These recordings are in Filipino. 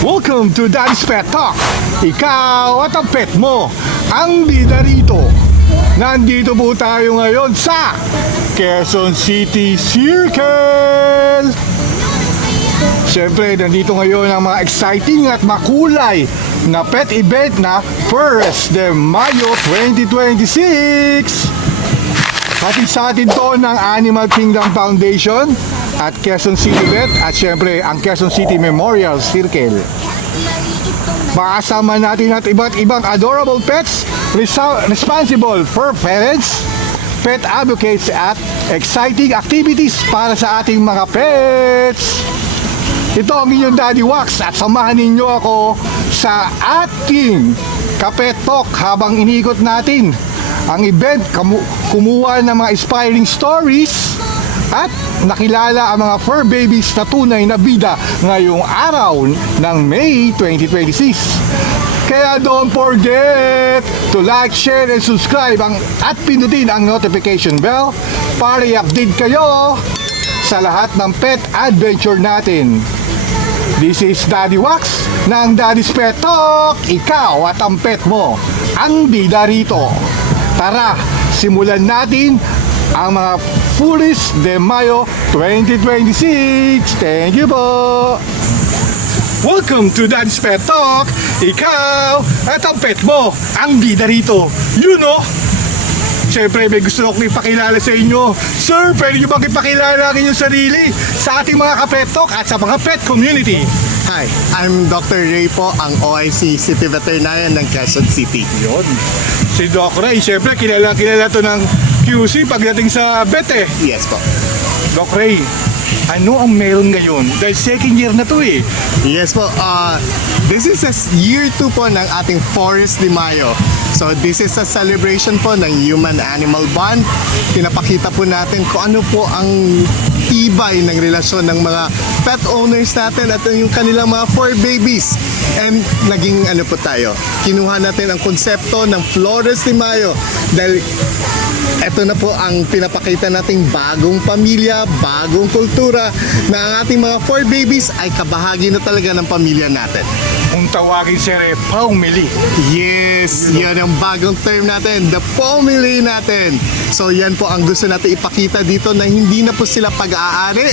Welcome to Daddy's Pet Talk. Ikaw at ang pet mo, ang bida rito. Nandito po tayo ngayon sa Quezon City Circle. Siyempre, nandito ngayon ang mga exciting at makulay na pet event na Furs de Mayo 2026. Hatid sa atin to ng Animal Kingdom Foundation at Quezon City Vet at syempre ang Quezon City Memorial Circle. Makasama natin at iba't ibang adorable pets, responsible fur parents, pet advocates at exciting activities para sa ating mga pets. Ito ang inyong Daddy Wax at samahan ninyo ako sa ating Kapet Talk habang iniikot natin ang event, kumuha ng mga inspiring stories at nakilala ang mga fur babies na tunay na bida ngayong araw ng May 2026. Kaya don't forget to like, share, and subscribe at pindutin ang notification bell para i-update kayo sa lahat ng pet adventure natin. This is Daddy Wax ng Daddy's Pet Talk. Ikaw at ang pet mo, ang bida rito. Tara, simulan natin ang mga Furs de Mayo 2026. Thank you po! Welcome to Daddy's Pet Talk. Ikaw at ang pet mo, ang bida rito. You know? Siyempre, may gusto akong ipakilala sa inyo. Sir, pwede nyo bang ipakilala ang inyong sarili sa ating mga ka-pet talk at sa mga pet community? Hi, I'm Dr. Ray po, ang OIC City Veterinarian ng Quezon City. Yun. Si Doc Ray, siyempre, kilala to ng QC pagdating sa vet eh. Yes po. Doc Ray, ano ang meron ngayon? Dahil second year na to eh. Yes po, this is year 2 po ng ating Furs de Mayo. So this is a celebration po ng human-animal bond. Pinapakita po natin kung ano po ang tibay ng relasyon ng mga pet owners natin at yung kanilang mga fur babies. And naging ano po tayo, kinuha natin ang konsepto ng Flores de Mayo dahil ito na po ang pinapakita nating bagong pamilya, bagong kultura na ang ating mga fur babies ay kabahagi na talaga ng pamilya natin. Kung tawagin sir eh, paumili. Yes, yan ang bagong term natin, the family natin. So yan po ang gusto natin ipakita dito na hindi na po sila pag-aari,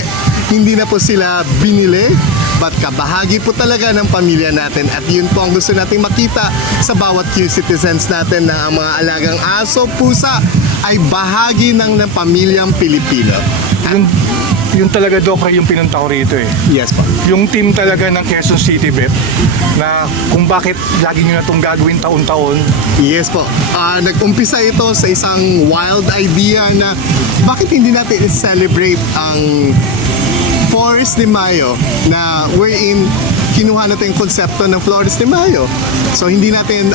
hindi na po sila binili, but kabahagi po talaga ng pamilya natin. At yun po ang gusto natin makita sa bawat Q-citizens natin na ang mga alagang aso, pusa ay bahagi ng pamilyang Pilipino. Yung talaga Doc Ray yung pinunta ko rito eh. Yes po. Yung team talaga ng Quezon City Vet na kung bakit lagi nyo na itong gagawin taon-taon. Yes po. Nag-umpisa ito sa isang wild idea na bakit hindi natin i-celebrate ang Flores de Mayo na wherein kinuha natin yung konsepto ng Flores de Mayo. So hindi natin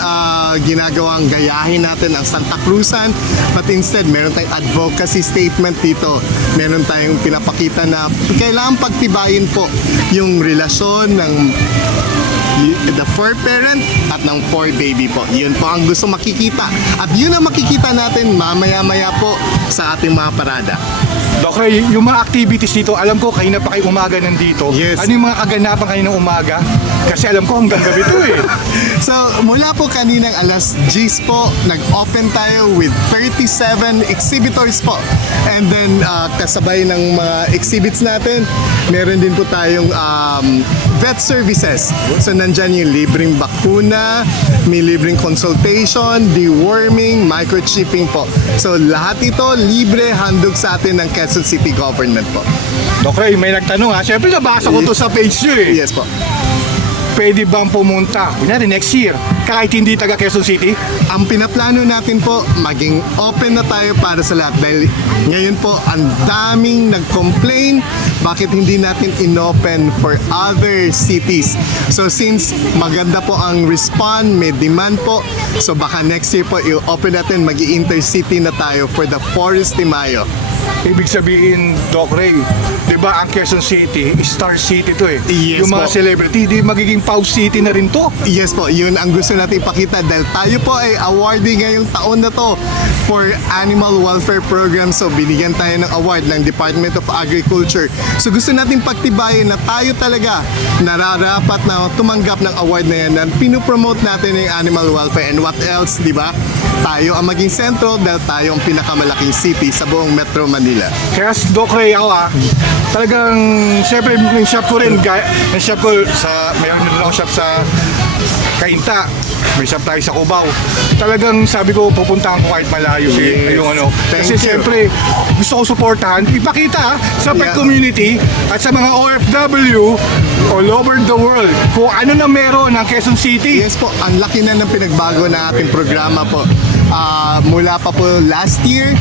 ginagawang gayahin natin ang Santa Cruzan, but instead meron tayong advocacy statement dito. Meron tayong pinapakita na kailangan pagtibayin po yung relasyon ng the fur parent at ng fur baby po. Yun po ang gusto makikita. At yun ang makikita natin mamaya-maya po sa ating mga parada. Doc Ray, yung mga activities dito, alam ko kayo na pa kayo umaga nandito. Yes. Ano yung mga kaganapan kayo ng umaga? Kasi alam ko hanggang gabi to eh. So, mula po kaninang alas 10 po, nag-open tayo with 37 exhibitors po. And then, kasabay ng mga exhibits natin, meron din po tayong vet services. So, nandyan yung libreng bakuna, may libreng consultation, deworming, microchipping po. So, lahat ito libre handog sa atin ng Quezon City Government po. Doc Ray, may nagtanong ha. Siyempre nabasa ko to sa page nyo eh. Yes po. Pwede bang pumunta, kunyari next year, kahit hindi taga Quezon City? Ang pinaplano natin po, maging open na tayo para sa lahat dahil ngayon po ang daming nag-complain bakit hindi natin inopen for other cities. So since maganda po ang respond, may demand po, so baka next year po i-open natin, mag-i-intercity na tayo for the Furs de Mayo. Ibig sabihin, Doc Ray, di ba ang Quezon City, Star City to eh. Yes yung mga po. celebrity, di magiging Pau City na rin to. Yes po, yun ang gusto gusto natin ipakita dahil tayo po ay awardee ngayong taon na to for Animal Welfare Program. So binigyan tayo ng award ng Department of Agriculture. So gusto natin pagtibayin na tayo talaga nararapat na tumanggap ng award na yan na pinopromote natin yung animal welfare and what else, di ba? Tayo ang maging sentro dahil tayo ang pinakamalaking city sa buong Metro Manila. Kaya Doc Ray, ako talagang siyempre yung shop ko rin, yung shop ko sa, mayroon din ako shop sa Kainta, may shop tayo sa Cubao. Talagang sabi ko, pupuntahan ko kahit malayo yung ano. Thank Kasi you. siyempre, gusto ko supportahan, ipakita sa pet Yeah. community at sa mga OFW all over the world kung ano na meron ng Quezon City. Yes po, ang laki na ng pinagbago na ating programa po. Mula pa po last year,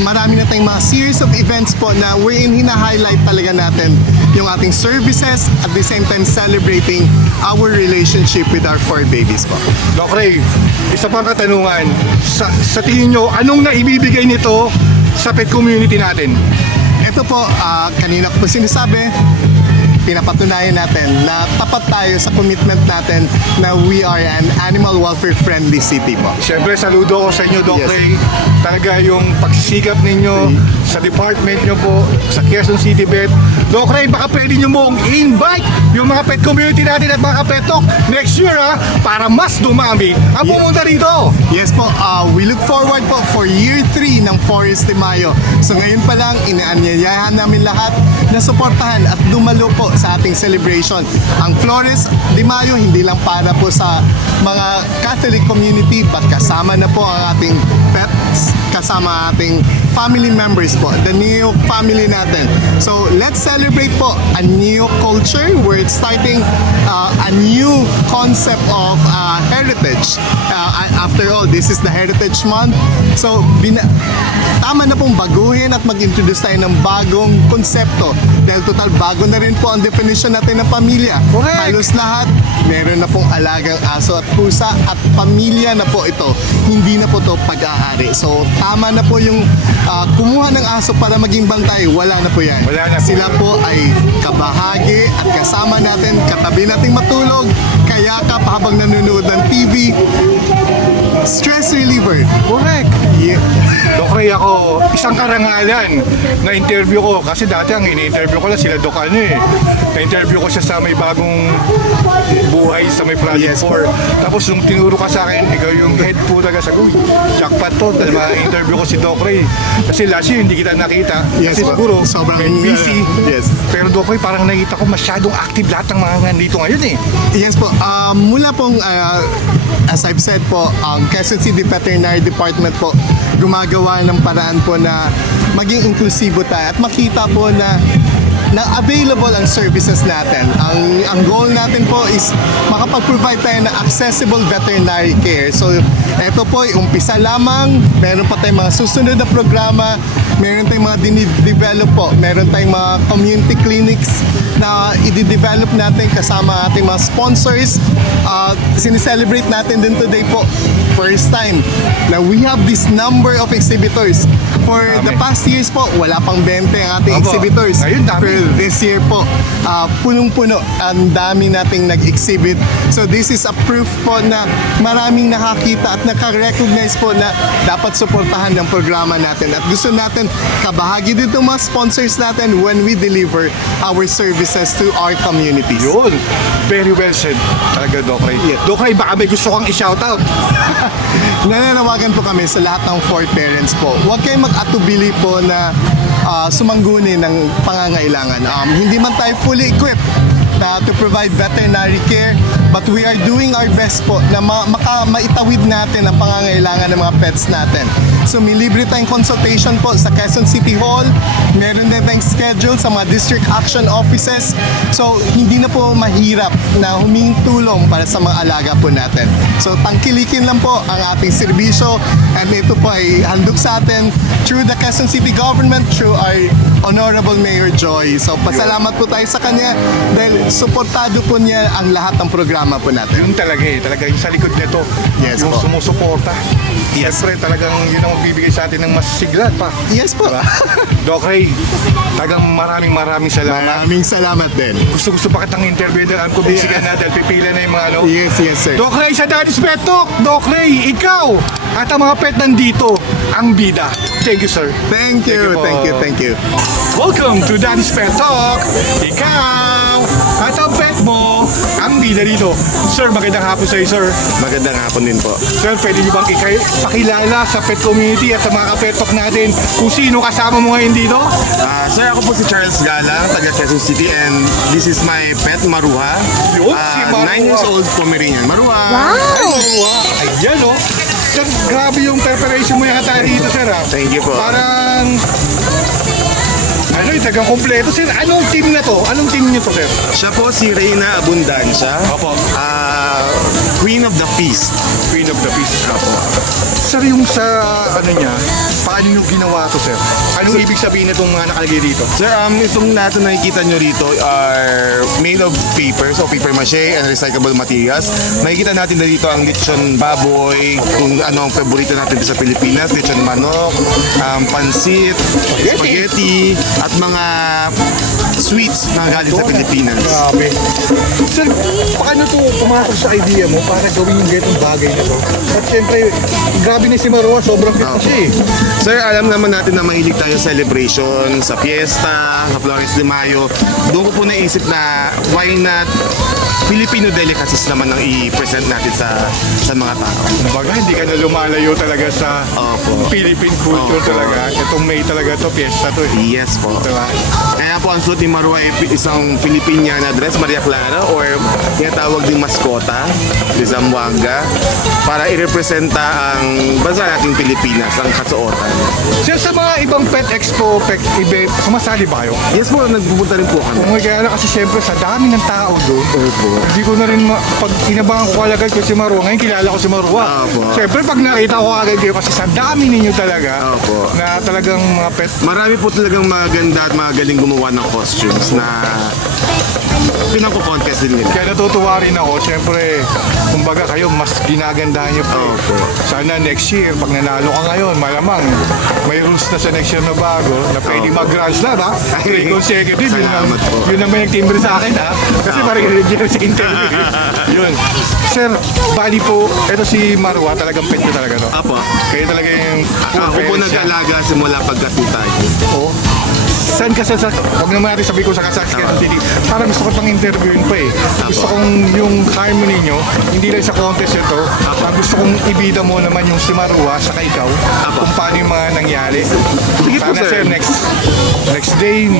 marami na tayong mga series of events po na wherein hina-highlight talaga natin yung ating services at the same time celebrating our relationship with our fur babies po. Doc Ray, isa pang katanungan, sa tingin nyo, anong naibibigay nito sa pet community natin? Ito po, kanina ko po sinasabi, pinapatunayan natin na tapat tayo sa commitment natin na we are an animal welfare friendly city po. Siyempre, saludo ko sa inyo, Doc Yes. Ray. Talaga yung pagsisikap ninyo sa department nyo po, sa Quezon City Vet. Doc Ray, baka pwede nyo mong i-invite yung mga pet community natin at mga pet talk next year para mas dumami ang pumunta rito. Yes po, we look forward po for year 3 ng Forest de Mayo. So ngayon pa lang, inaanyayahan namin lahat na suportahan at dumalo po sa ating celebration. Ang Flores de Mayo hindi lang para po sa mga Catholic community but kasama na po ang ating pets, kasama ating family members po, the new family natin. So let's celebrate po a new culture. We're starting a new concept of heritage. After all, this is the Heritage Month. So tama na pong baguhin at mag-introduce tayo ng bagong konsepto. Dahil total bago na rin po ang definition natin ng pamilya. Correct. Halos lahat, meron na pong alagang aso at pusa at pamilya na po ito. Hindi na po ito pag-aari. So tama na po yung kumuha ng aso para maging bantay. Wala na po yan. Wala na po. Sila po ay kabahagi at kasama natin, katabi nating matulog, kayakap habang nanonood ng TV. Stress reliever. Correct. Yeah. Doc Ray, ako, isang karangalan na interview ko. Kasi dati ang ini-interview ko lang sila Doc ano Na-interview ko siya sa may bagong buhay sa may Project Yes, 4. Tapos nung tinuro ka sa akin, ikaw yung head po taga sa uy, jackpot to. Dahil ma-interview ko si Doc Ray. Kasi last year hindi kita nakita. Yes, Kasi po. siguro, Sobrang busy. yes. Pero Doc Ray, parang nakita ko masyadong active lahat ng mga nandito ngayon Yes po. Mula pong, as I've said po, ang Quezon City Veterinary Department po gumagawa ng paraan po na maging inklusibo tayo at makita po na available ang services natin. Ang goal natin po is makapag-provide tayo ng accessible veterinary care. So, ito po ay umpisa lamang. Meron pa tayong mga susunod na programa. Meron tayong mga dinidevelop po. Meron tayong mga community clinics na i-develop natin kasama ating mga sponsors. Sineselebrate natin din today po, first time, na we have this number of exhibitors. For the Dami. past years po, wala pang 20 ang ating Opo. exhibitors. Ngayon, dami. Pero this year po, punong-puno. Ang dami nating nag-exhibit. So this is a proof po na maraming nakakita at nakarecognize po na dapat suportahan ng programa natin. At gusto natin kabahagi dito mga sponsors natin when we deliver our services to our communities. Yun. Very well said. Talaga, Doc Ray. Yeah. Doc Ray, baka may gusto kang i-shoutout. Nananawagan po kami sa lahat ng four parents po. Huwag kayong mag-atubili po na sumangguni ng pangangailangan. Hindi man tayo fully equipped to provide veterinary care, but we are doing our best po na maitawid natin ang pangangailangan ng mga pets natin. So may libre tayong consultation po sa Quezon City Hall. Meron din tayong schedule sa mga district action offices. So hindi na po mahirap na humingin tulong para sa mga alaga po natin. So tangkilikin lang po ang ating serbisyo and ito po ay handog sa atin through the Quezon City government, through our Honorable Mayor Joy. So pasalamat po tayo sa kanya dahil suportado po niya ang lahat ng programa po natin. Yun talaga eh, talaga yung sa likod nito, Yes yung po. sumusuporta. Yes. Siyempre talagang yun ang magbibigay sa atin ng mas siglat pa. Yes po. Doc Ray, talagang maraming salamat. Maraming salamat din. Gusto pa kitang interview dahil ang kubisigan na dahil pipila na yung mga ano. Yes, yes, sir. Doc Ray sa Daddy's Pet Talk! Doc Ray, ikaw at ang mga pet nandito, ang bida. Thank you, sir. Thank you, po. thank you. Welcome to Daddy's Pet Talk! Ikaw at ang pet mo, ang bida dito. Sir, magandang hapon sa iyo, sir. Magandang hapon din po. Sir, pwede niyo bang pakilala sa pet community at sa mga ka-pet talk natin kung sino kasama mo ngayon dito? Sir, ako po si Charles Galang, taga Quezon City, and this is my pet, Maruha. Yun, si Maruha. 9 years old Pomeranian. Maruha! Ayan, oh. Sir, grabe yung preparation mo yata dito, sir, ha? Thank you po. Parang... Ano yung tagang kompleto, sir? Anong team na to? Anong team niyo to, sir? Siya po si Reyna Abundancia. Opo. Queen of the Feast. Queen of the Beast. Sir, yung sa ano niya, paano nyo ginawa to, sir? Anong ibig sabihin itong nakalagay dito? Sir, itong lahat na nakikita nyo rito are made of paper, so paper mache and recyclable materials. Nakikita natin na dito ang lechon baboy, kung ano ang paborito natin sa Pilipinas, lechon manok, pansit, spaghetti, at mga sweets na galing sa Pilipinas. Grabe. Sir, paano to pumasok sa idea mo para gawin yung ganitong bagay na to? At siyempre, grabe ni si Marua, sobrang fit na siya eh. Sir, alam naman natin na mahilig tayo sa celebration, sa fiesta, sa Flores de Mayo. Doon ko po naisip na why not Filipino delicacies naman ang i-present natin sa mga tao. Kumbaga, hindi ka na lumalayo talaga sa Opo. Philippine culture Opo. talaga. Itong May talaga to, fiesta to eh. Yes po. Diba? Kaya po ang suot ni Marua ay isang Filipiniana dress, Maria Clara, or tinatawag ding maskota, di Zamboanga, para i-representa ang bansa nating Pilipinas, ang kasuotan. Sir, sa mga ibang pet expo, pet event, sumasali ba kayo? Yes po, nagpupunta rin po kami. Kung kaya na kasi siyempre sa dami ng tao doon, hindi ko na rin pag inabangan ko kalagad ko si Marua, ngayon kilala ko si Marua. Opo. Siyempre pag nakita ko agad kayo kasi sa dami ninyo talaga Opo. na talagang mga pet. Marami po talagang maganda at magaling gumawa ng costumes na pinako-contest din nila. Kaya natutuwa rin ako, siyempre, kumbaga kayo, mas ginagandahan niyo pa. eh. Opo. Sana next year, pag nanalo ka ngayon, malamang may rules na sa next year na bago, na pwede Opo. mag-runs na, ha? 3 consecutive, Salamat po. yun naman yung timbre sa akin, ha? Kasi parang yun sa interview. yun. Sir, bali po, ito si Marwa, talagang pet niyo talaga to. Apo. Kayo talaga yung Ako po parents niya. nag-alaga simula pagkasitay. Oo. Saan ka sa huwag naman natin sabi ko sa kasaksikan TV. Parang gusto ko pang interviewin pa eh. Gusto kong yung harmony nyo, hindi lang sa contest ito, gusto kong ibida mo naman yung si Marua sa ikaw, kung paano yung mga nangyari. Sige po, Sana sir. next day,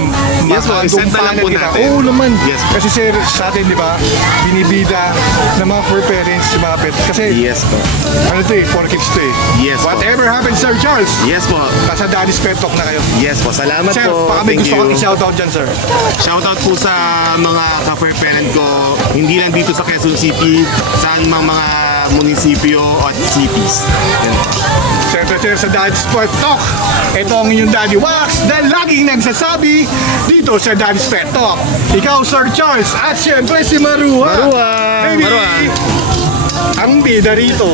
Yes po, isend na lang po natin. Oo naman. Yes po. Kasi sir, sa atin, di ba, binibida ng mga fur parents, yung mga pet. Kasi, Yes po. ano to eh, for kids to eh. Yes po. Whatever happens, Sir Charles, Yes po. nasa Daddy's Pet Talk na kayo. Yes po. Salamat Sir, po. baka may Thank gusto you. kong i-shoutout dyan, sir. Shoutout po sa mga ka-fur parent ko, hindi lang dito sa Quezon City, sa mga munisipyo at cities. Yan po. Secretary sa Daddy's Pet Talk. Ito ang inyong Daddy Wax na laging nagsasabi dito sa Daddy's Pet Talk. Ikaw, Sir Charles, at siyempre si Marua. Marua! Baby, Marua! ang bida rito.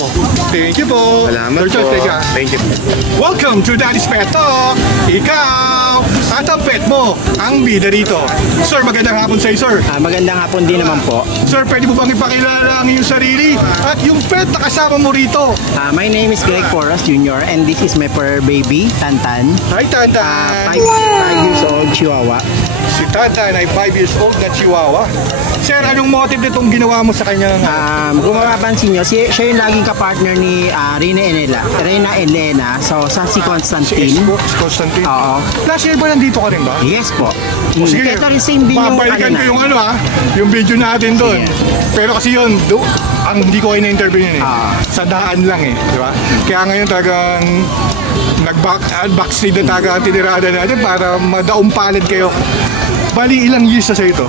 Thank you po. Salamat Sir po. Charles, thank you. Thank you. Welcome to Daddy's Pet Talk. Ikaw at ang pet mo, ang bida rito. Sir, magandang hapon sa iyo, sir. Magandang hapon din naman po. Sir, pwede mo bang ipakilala ang iyong sarili at yung pet na kasama mo rito? My name is Greg Porras Jr. and this is my fur baby, Tantan. Hi, Tanta. 5 years old, Chihuahua. Si Tata ay 5 years old na chihuahua. Sir, anong motive nitong ginawa mo sa kanyang... Kung mapapansin nyo, siya yung laging kapartner ni Reyna Elena. So, si si Constantine. Esco, si Constantine. Oo. Last year ba nandito ka rin ba? Yes po. Sige, Ito rin same din yung babalikan ko na. yung ano ha, yung video natin doon. Sige. Pero kasi yun, ang hindi ko kayo na-interview yun eh. Ah. Sa daan lang eh, di ba? Kaya ngayon talagang backseat na taga ang tinirada natin para madaong palad kayo. Bali, ilang years na sa ito?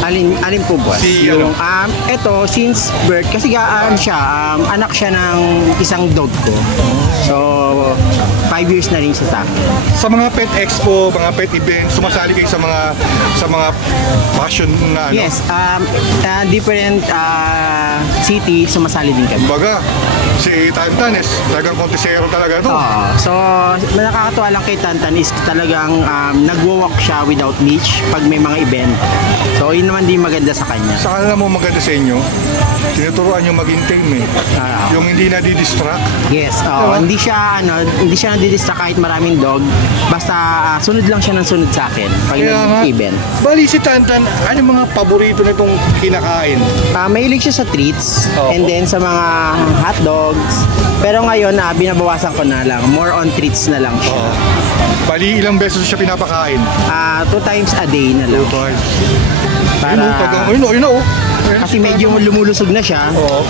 Alin po boss? Si yung, ito, since birth, kasi anak siya ng isang dog ko. So, 5 years na rin siya sa akin. Sa mga pet expo, mga pet events, sumasali kayo sa mga fashion na ano? Yes, different city, sumasali din kami. Kumbaga, si Tantan is talagang kontesero talaga to. So, nakakatuwa lang kay Tantan is talagang nagwo-walk siya without leash pag may mga event. So, yun naman din maganda sa kanya. Sa kanila mo maganda sa inyo, tinuturuan nyo maging tame eh. Yung hindi na di-distract. Yes, hindi siya nadidistract kahit maraming dog. Basta sunod lang siya ng sunod sa akin pag Kaya nga, nag-event. bali si Tantan, ano mga paborito nitong kinakain? Mahilig siya sa treats Oo. and then sa mga hot dogs. Pero ngayon, binabawasan ko na lang. More on treats na lang siya. Bali ilang beses siya pinapakain? 2 times a day na lang. Para, Ayun o. kasi medyo lumulusog na siya. Oo.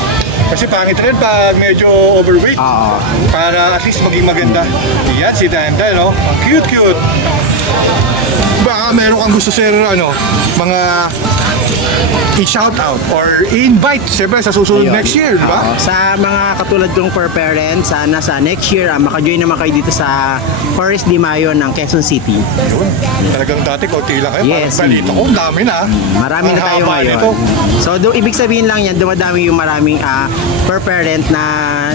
Kasi pangit rin pag medyo overweight. Oo. Para at least maging maganda. Yan si Tantan, no? Ang cute. Baka meron kang gusto sir, mga i-shout out or i-invite siyempre sa susunod Ayun. next year, di ba? Sa mga katulad kong for parents, sana sa next year, maka-join naman kayo dito sa Forest de Mayo ng Quezon City. Yun. Talagang dati konti lang kayo. Yes. Parang balita ko, ang dami na. Marami na Ang tayo haba ngayon. nito. So, ibig sabihin lang yan, dumadami yung maraming per parent na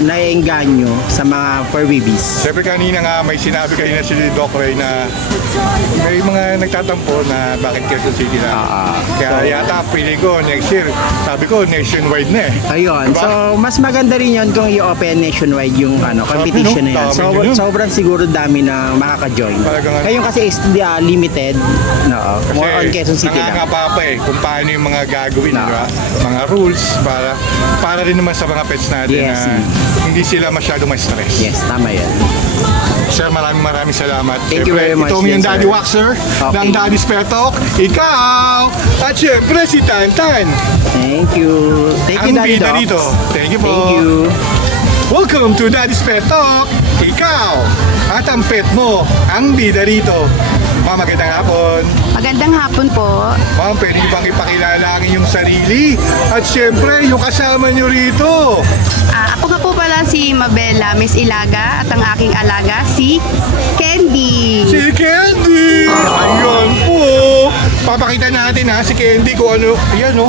naiengganyo sa mga fur babies. Siyempre kanina nga may sinabi kanina si Doc Ray na may mga nagtatampo na bakit Quezon City na. Kaya yata feeling ko next year, sabi ko nationwide na eh. Ayun. Diba? So, mas maganda rin yun kung i-open nationwide yung competition no? na yan. Dami So, din yun. sobrang siguro dami na makaka-join. Talagang- Ngayon kasi is limited. No, more on Quezon City lang. nangangapa pa eh kung paano yung mga gagawin, di ba? Mga rules para rin naman sa mga pets natin Yes. na hindi sila masyado ma-stress. Yes, tama yan. Sir, maraming salamat. Thank you Siyempre, very much Ito yung din, Daddy sir. Waxer Okay. ng Daddy's Pet Talk. Ikaw! At siyempre si Tantan. Thank you. Thank you, Ang Daddy bida Doc. dito. Thank you po. Thank you. Welcome to Daddy's Pet Talk. Ikaw at ang pet mo ang bida rito. Ma'am, magandang hapon. Magandang hapon po. Ma'am, pwede niyo bang ipakilala ang inyong sarili? At siyempre, yung kasama niyo rito. Ako nga po pala si Mabel Lames Ilaga at ang aking alaga si Candy. Si Candy! Ayun po! Papakita natin ha, si Candy kung ano, yan o.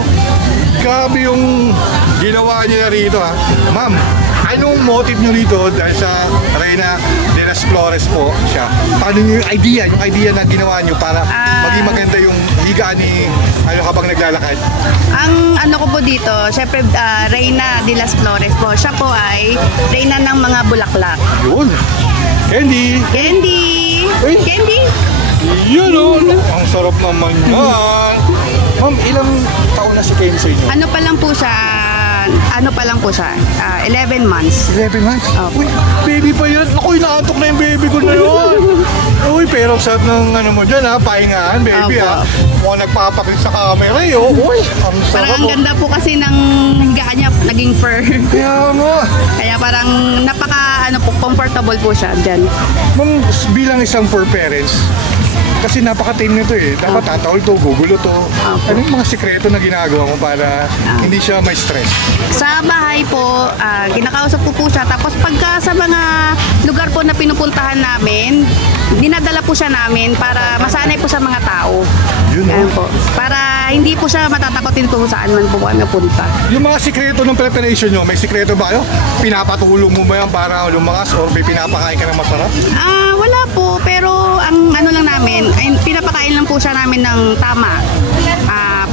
Grabe yung ginawa niya rito ha. Ma'am, anong motive niyo rito dahil sa Reina de las Flores po siya? Paano niyo yung idea na ginawa niyo para maging maganda yung higaan ni habang naglalakad? Ang ano ko po dito, syempre Reina de las Flores po. Siya po ay Reina ng mga bulaklak. Yun. Candy! Candy! Uy. Candy! Yan o! Ang sarap naman yan! Ma'am, ilang taon na si Candy sa inyo? Ano pa lang po siya, 11 months. 11 months? Opo. Uy, baby pa yan. Ako, inaantok na yung baby ko na yun. Uy, pero sarap ng mo dyan ha, pahingaan, baby Opo. ha. Mukhang nagpapakit sa camera eh. Oh. Uy, ang Parang sarap ang ganda po kasi ng higaan niya, naging fur. Kaya nga. Kaya parang comfortable po siya dyan. Ma'am, bilang isang fur parents, kasi napaka-tame nito eh. Dapat tatawal to, gugulo to. Ano yung mga sikreto na ginagawa mo para hindi siya may stress? Sa bahay po, kinakausap ko po siya. Tapos pagka sa mga lugar po na pinupuntahan namin, dinadala po siya namin para masanay po sa mga tao. Yun, Ayan oh. po. Para hindi po siya matatakotin kung saan man po kami punta. Yung mga sikreto ng preparation nyo, may sikreto ba kayo? Pinapatulong mo ba yan para lumakas o may pinapakain ka ng masarap? Wala po, pero ang ano lang namin, ay pinapakain lang po siya namin ng tama.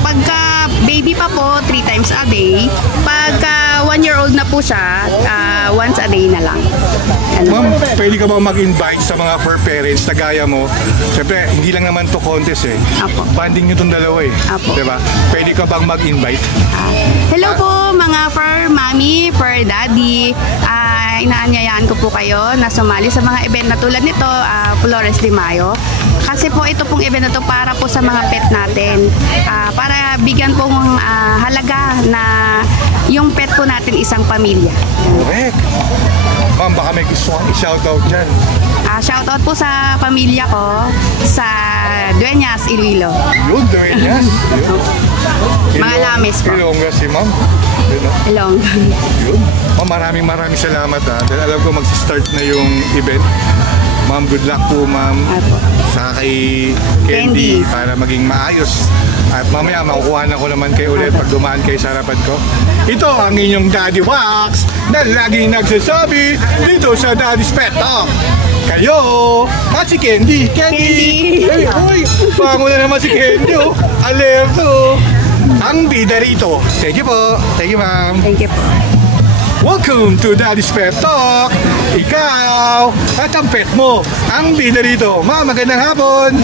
Pagka baby pa po, 3 times a day. Pagka 1-year-old na po siya, once a day na lang. Ma'am, pwede ka bang mag-invite sa mga fur parents na gaya mo? Siyempre, hindi lang naman to contest eh. Apo. Banding nyo itong dalawa eh. Apo. Diba? Pwede ka bang mag-invite? Hello po mga fur mommy, fur daddy. Inaanyayahan ko po kayo na sumali sa mga event na tulad nito, Flores de Mayo. Kasi po ito pong event na to para po sa mga pet natin. Para bigyan pong halaga na yung pet po natin isang pamilya. Correct. Ma'am, baka may gusto kang i-shoutout dyan. Shoutout po sa pamilya ko sa Dueñas, Iloilo. Yun, Dueñas. Yun. Mga lamis po. Ilongga si ma'am. Yun, ah. Ilong. Yun. Ma'am, maraming salamat ha. Dahil alam ko mag-start na yung event. Ma'am, good luck po ma'am. Apo. Sa kay Candy Candy. para maging maayos. At mamaya makukuha na ko naman kayo ulit pag dumaan kayo sa harapan ko. Ito ang inyong Daddy Wax na laging nagsasabi dito sa Daddy's Pet Talk. Kayo at si Candy. Candy. Hey, hoy! Bango na naman si Candy oh. Alerto. Ang bida rito. Thank you po. Thank you ma'am. Thank you po. Welcome to Daddy's Pet Talk! Ikaw at ang pet mo, ang bida rito. Ma'am, magandang hapon!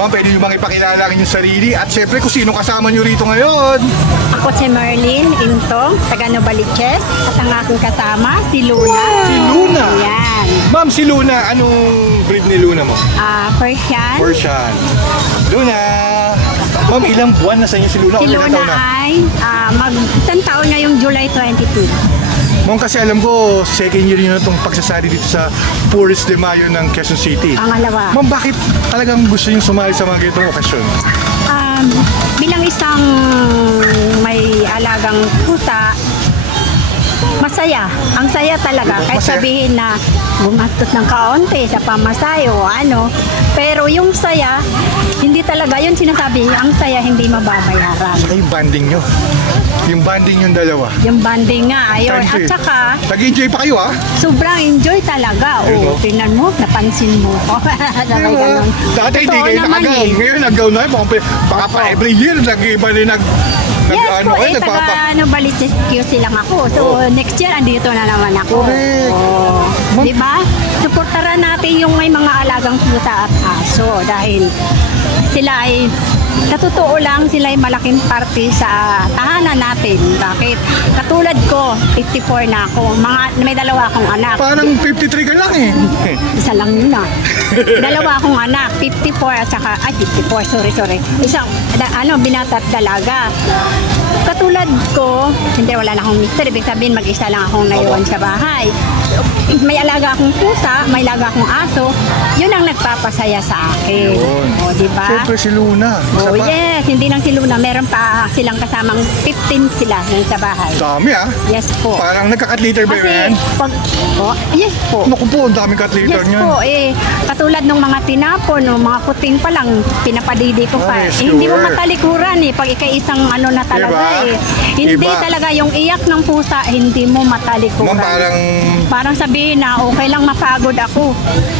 Ma'am, pwede nyo bang ipakilala ang inyong sarili at syempre kung sino kasama nyo rito ngayon? Ako si Merlin Intong, taga Novaliches, at ang aking kasama, si Luna. Si Luna! Ayan. Ma'am, si Luna, anong breed ni Luna mo? Persian. Persian. Luna! Ma'am, ilang buwan na sa inyo si Luna? Si O ilang Luna taon na? ay isang taon ngayong July 22. Ma'am, kasi alam ko, second year nyo na itong pagsasali dito sa Puris de Mayo ng Quezon City. Pangalawa. Ma'am, bakit talagang gusto nyo sumali sa mga ganitong okasyon? Bilang isang may alagang pusa, masaya. Ang saya talaga. Kahit Masaya. sabihin na gumastos ng kaunti sa pamasahe o ano. Pero yung saya, hindi talaga. Yun sinasabi, ang saya hindi mababayaran. Saka yung banding nyo. Yung banding yung dalawa. Yung banding nga, ayun. Thank At you. saka, Nag-enjoy pa kayo ha? sobrang enjoy talaga. Ayun, Oo, oh. tingnan mo, napansin mo ko. Sabay ganun. Dati hindi Totoo kayo naman nakagaw. eh. Ngayon naggaw na. Baka pa every year nag-iba rin Yes po, kayo, taga Novaliches QC lang ako. So, next year, andito na naman ako. Correct. Oo. Ma'am- Di ba? Suportaran natin yung may mga alagang pusa at aso dahil sila ay katotoo lang, sila ay malaking parte sa tahanan natin. Bakit? Katulad ko, 54 na ako. May dalawa akong anak. Parang 53 ka lang eh. Isa lang yun ah. Dalawa akong anak, 54 at saka, 54, sorry. Isang, binata at dalaga. Katulad ko, hindi wala na akong mister, ibig sabihin mag-isa lang akong naiwan sa bahay. May alaga akong pusa, may alaga akong aso, yun ang nagpapasaya sa akin. Yun. O, di ba? Siyempre si Luna. Isa Oh, pa. yes, hindi lang si Luna, meron pa silang kasamang 15 sila nun sa bahay. Dami ah. Yes po. Parang nagka-cat litter ba Kasi, yun? yes po. Naku po, ang daming cat litter Yes niyan. po, katulad ng mga tinapon, no, mga kuting pa lang, pinapadidi ko pa. Yes, Hindi mo sure. matalikuran pa ika-isang na talaga Diba? Hindi Iba. talaga yung iyak ng pusa, hindi mo matalikuran. Ma'am, parang sabihin na okay lang mapagod ako.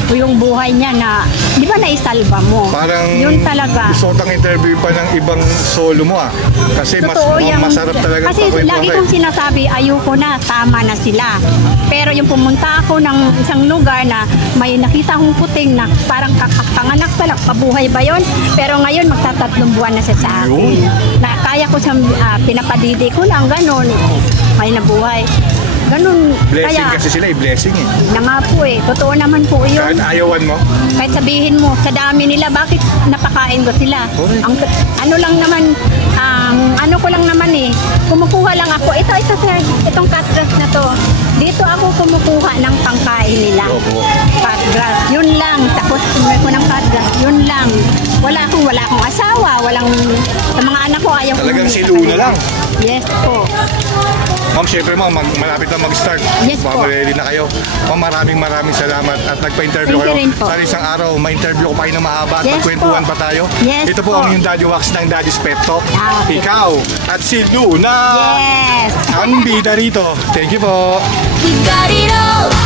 O yung buhay niya na, di ba naisalba mo? Yun talaga. gusto kang interview pa ng ibang solo mo ah. Kasi Totoo yan. masarap talaga Kasi lagi kong sinasabi, ayoko na, tama na sila. Pero yung pumunta ako ng isang lugar na may nakita akong puting na parang kakapanganak pa lang, pabuhay ba yun? Pero ngayon, magtatatlong buwan na siya sa akin. Na kaya ko siyang pinapadidi ko lang, ganun. May nabuhay. Ganun. Blessing Kaya, kasi sila, blessing eh. na nga po totoo naman po yun. Kahit ayawan mo. Kahit sabihin mo, sa dami nila, bakit napakain ko sila? Correct. Ang, ano lang naman, ano ko lang naman kumukuha lang ako. Ito sir, itong cat grass na to. Dito ako kumukuha ng pangkain nila. Opo. Cat grass, yun lang. Tapos kumuha ko ng cat grass, yun lang. Wala akong asawa, sa mga anak ko ayaw ko Talagang humingi si sa Luna kanila. lang. Yes po. Ma'am, syempre ma'am, malapit na mag-start. Yes po. Ready na kayo. Ma'am, maraming salamat at nagpa-interview Thank you kayo. rin po. Sana isang araw, ma-interview ko pa kayo ng mahaba at Yes magkwentuhan po. pa tayo. Yes Ito po po. ang yung Daddy Wax ng Daddy's Pet Talk. Okay. Ikaw at si Luna. Yes. Ang bida rito. Thank you po. We've got it all.